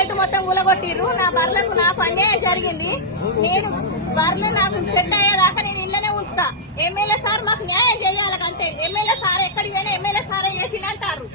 Shed మొత్తం ఊలగొట్టిర్రు. నా బర్లకు నాకు అన్యాయం జరిగింది. నేను బర్లు నాకు సెట్ అయ్యేదాకా నేను ఇళ్ళనే ఉంచుతా. ఎమ్మెల్యే సార్ మాకు న్యాయం చేయాలి అంతే ఎమ్మెల్యే సార్ ఎక్కడికి పోయినా ఎమ్మెల్యే సారే చేసిందంటారు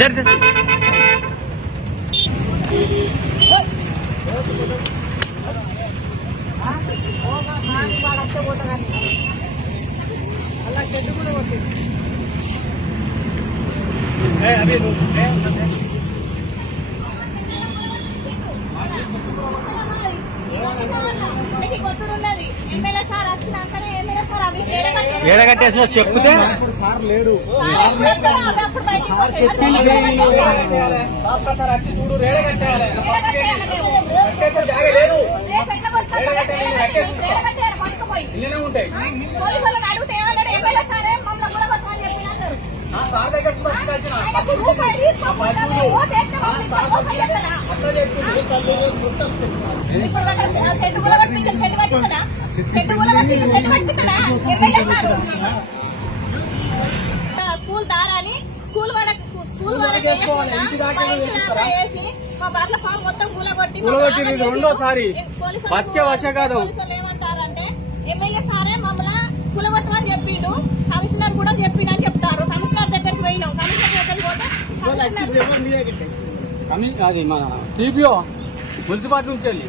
జర జర. ఇది కొట్టుడున్నది ఎమ్మెల్యే సార్ వచ్చినాకనే ఎమ్మెల్యే సార్ అవి ఏడగట్టారు. ఏడ కట్టేసినా చెప్తే? సార్ లేడు సార్ కూడా సెట్ సెట్ సెట్ స్కూల్ దారాని స్కూల్ స్కూల్ దాకా వేసి మా బర్ల ఫామ్ మొత్తం కూలగొట్టి రెండోసారి. ఏమంటారంటే ఎమ్మెల్యే సారే మమ్మల్ని కూలగొట్టమని చెప్పిండు. కమిషనర్ కూడా చెప్పిండు అని చెప్తారు. కమిషనర్ దగ్గరికి పోయినాం. కమిషనర్ దగ్గరికి పోతే అది మన టీపీఓ మున్సిపాలిటీ నుంచి వెళ్ళి.